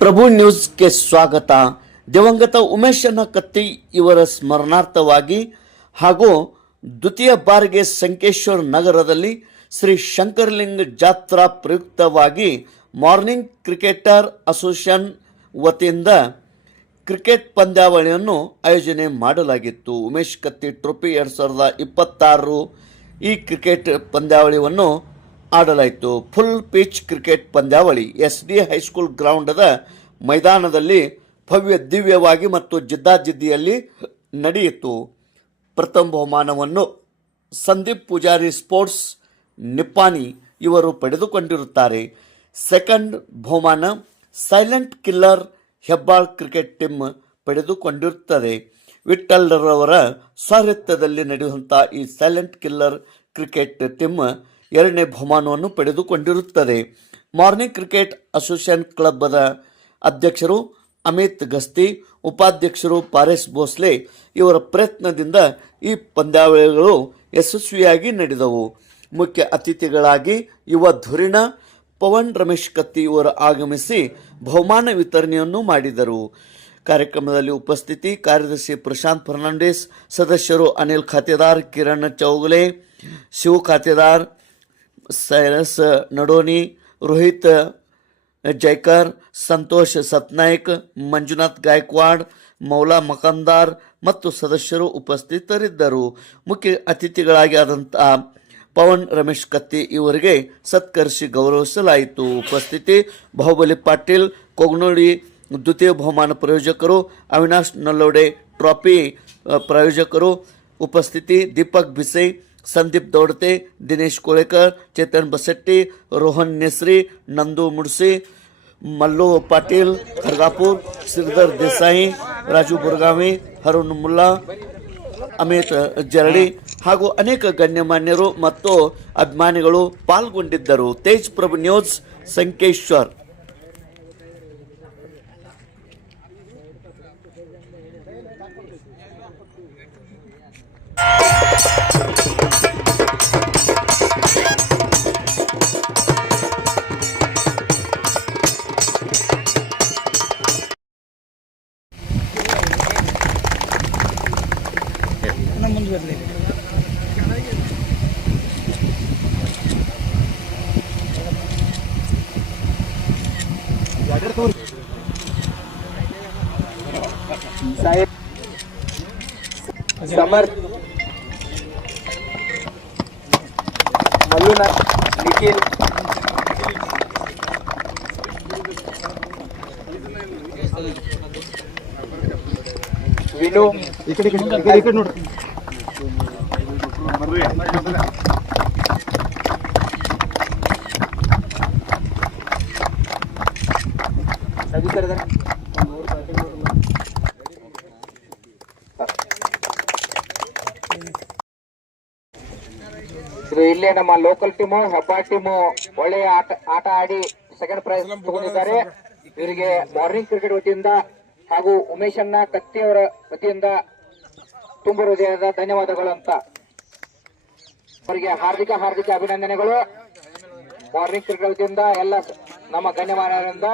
ಪ್ರಭು ನ್ಯೂಸ್ಗೆ ಸ್ವಾಗತ. ದಿವಂಗತ ಉಮೇಶನ ಕತ್ತಿ ಇವರ ಸ್ಮರಣಾರ್ಥವಾಗಿ ಹಾಗೂ ದ್ವಿತೀಯ ಬಾರಿಗೆ ಸಂಕೇಶ್ವರ ನಗರದಲ್ಲಿ ಶ್ರೀ ಶಂಕರಲಿಂಗ ಜಾತ್ರಾ ಪ್ರಯುಕ್ತವಾಗಿ ಮಾರ್ನಿಂಗ್ ಕ್ರಿಕೆಟರ್ ಅಸೋಸಿಯೇಷನ್ ವತಿಯಿಂದ ಕ್ರಿಕೆಟ್ ಪಂದ್ಯಾವಳಿಯನ್ನು ಆಯೋಜನೆ ಮಾಡಲಾಗಿತ್ತು. ಉಮೇಶ್ ಕತ್ತಿ ಟ್ರೋಫಿ 2026 ಈ ಕ್ರಿಕೆಟ್ ಪಂದ್ಯಾವಳಿಯನ್ನು ಆಡಲಾಯಿತು. ಫುಲ್ ಪಿಚ್ ಕ್ರಿಕೆಟ್ ಪಂದ್ಯಾವಳಿ SD ಹೈಸ್ಕೂಲ್ ಗ್ರೌಂಡದ ಮೈದಾನದಲ್ಲಿ ಭವ್ಯ ದಿವ್ಯವಾಗಿ ಮತ್ತು ಜಿದ್ದಾಜಿದ್ದಿಯಲ್ಲಿ ನಡೆಯಿತು. ಪ್ರಥಮ ಬಹುಮಾನವನ್ನು ಸಂದೀಪ್ ಪೂಜಾರಿ ಸ್ಪೋರ್ಟ್ಸ್ ನಿಪ್ಪಾಣಿ ಇವರು ಪಡೆದುಕೊಂಡಿರುತ್ತಾರೆ. ಸೆಕೆಂಡ್ ಬಹುಮಾನ silent killer Hebbal cricket team ಪಡೆದುಕೊಂಡಿರುತ್ತದೆ. ವಿಠ್ಠಲ್ರವರ ಸಾರಥ್ಯದಲ್ಲಿ ನಡೆಯುವಂಥ ಈ ಸೈಲೆಂಟ್ ಕಿಲ್ಲರ್ ಕ್ರಿಕೆಟ್ ಟೀಮ್ ಎರಡನೇ ಬಹುಮಾನವನ್ನು ಪಡೆದುಕೊಂಡಿರುತ್ತದೆ. ಮಾರ್ನಿಂಗ್ ಕ್ರಿಕೆಟ್ ಅಸೋಸಿಯೇಷನ್ ಕ್ಲಬ್ದ ಅಧ್ಯಕ್ಷರು ಅಮಿತ್ ಗಸ್ತಿ, ಉಪಾಧ್ಯಕ್ಷರು ಪಾರೇಶ್ ಭೋಸ್ಲೆ ಇವರ ಪ್ರಯತ್ನದಿಂದ ಈ ಪಂದ್ಯಾವಳಿಗಳು ಯಶಸ್ವಿಯಾಗಿ ನಡೆದವು. ಮುಖ್ಯ ಅತಿಥಿಗಳಾಗಿ ಯುವ ಧುರೀಣ ಪವನ್ ರಮೇಶ್ ಕತ್ತಿ ಇವರು ಆಗಮಿಸಿ ಬಹುಮಾನ ವಿತರಣೆಯನ್ನು ಮಾಡಿದರು. ಕಾರ್ಯಕ್ರಮದಲ್ಲಿ ಉಪಸ್ಥಿತಿ ಕಾರ್ಯದರ್ಶಿ ಪ್ರಶಾಂತ್ ಫರ್ನಾಂಡಿಸ್, ಸದಸ್ಯರು ಅನಿಲ್ ಖಾತೆದಾರ್, ಕಿರಣ್ ಚೌಗಲೆ, ಶಿವ ಖಾತೆದಾರ್, ಸೈರಸ್ ನಡೋನಿ, ರೋಹಿತ್ ಜೈಕರ್, ಸಂತೋಷ್ ಸತ್ನಾಯಕ್, ಮಂಜುನಾಥ್ ಗಾಯಕ್ವಾಡ್, ಮೌಲಾ ಮಕಂದಾರ್ ಮತ್ತು ಸದಸ್ಯರು ಉಪಸ್ಥಿತರಿದ್ದರು. ಮುಖ್ಯ ಅತಿಥಿಗಳಾಗಿ ಆದಂಥ ಪವನ್ ರಮೇಶ್ ಕತ್ತಿ ಇವರಿಗೆ ಸತ್ಕರಿಸಿ ಗೌರವಿಸಲಾಯಿತು. ಉಪಸ್ಥಿತಿ ಬಾಹುಬಲಿ ಪಾಟೀಲ್ ಕೊಗ್ನೋಳಿ ದ್ವಿತೀಯ ಬಹುಮಾನ ಪ್ರಾಯೋಜಕರು, ಅವಿನಾಶ್ ನಲ್ಲೋಡೆ ಟ್ರಾಫಿ ಪ್ರಾಯೋಜಕರು. ಉಪಸ್ಥಿತಿ ದೀಪಕ್ ಬಿಸೈ, ಸಂದೀಪ್ ದೌಡತೆ, ದಿನೇಶ್ ಕೋಳೇಕರ್, ಚೇತನ್ ಬಸೆಟ್ಟಿ, ರೋಹನ್ ನೆಸ್ರಿ, ನಂದು ಮುಡ್ಸಿ, ಮಲ್ಲು ಪಾಟೀಲ್ ಖರ್ಗಾಪುರ್, ಶ್ರೀಧರ್ ದೇಸಾಯಿ, ರಾಜು ಬುರ್ಗಾವಿ, ಹರುಣ್ ಮುಲ್ಲಾ, ಅಮಿತ್ ಜರಡಿ ಹಾಗೂ ಅನೇಕ ಗಣ್ಯಮಾನ್ಯರು ಮತ್ತು ಅಭಿಮಾನಿಗಳು ಪಾಲ್ಗೊಂಡಿದ್ದರು. ತೇಜ್ ಪ್ರಭು ನ್ಯೂಸ್ ಸಂಕೇಶ್ವರ್. समर्थ, मल्लूना, निखिल, विनू, इकडे नोड्री ಇದು ಇಲ್ಲೇ ನಮ್ಮ ಲೋಕಲ್ ಟೀಮು ಹೆಬ್ಬಾಳ್ ಟೀಮು ಒಳ್ಳೆಯ ಆಟ ಆಡಿ ಸೆಕೆಂಡ್ ಪ್ರೈಸ್ ತಗೊಂಡಿದ್ದಾರೆ. ಇವರಿಗೆ ಮಾರ್ನಿಂಗ್ ಕ್ರಿಕೆಟ್ ವತಿಯಿಂದ ಹಾಗೂ ಉಮೇಶಣ್ಣ ಕತ್ತಿ ಅವರ ವತಿಯಿಂದ ತುಂಬ ಹೃದಯದ ಧನ್ಯವಾದಗಳು ಅಂತ ಅವರಿಗೆ ಹಾರ್ದಿಕ ಅಭಿನಂದನೆಗಳು. ಮಾರ್ನಿಂಗ್ ಕ್ರಿಕೆಟ್ ವತಿಯಿಂದ ಎಲ್ಲ ನಮ್ಮ ಗಣ್ಯಮಾನ್ಯರಿಂದ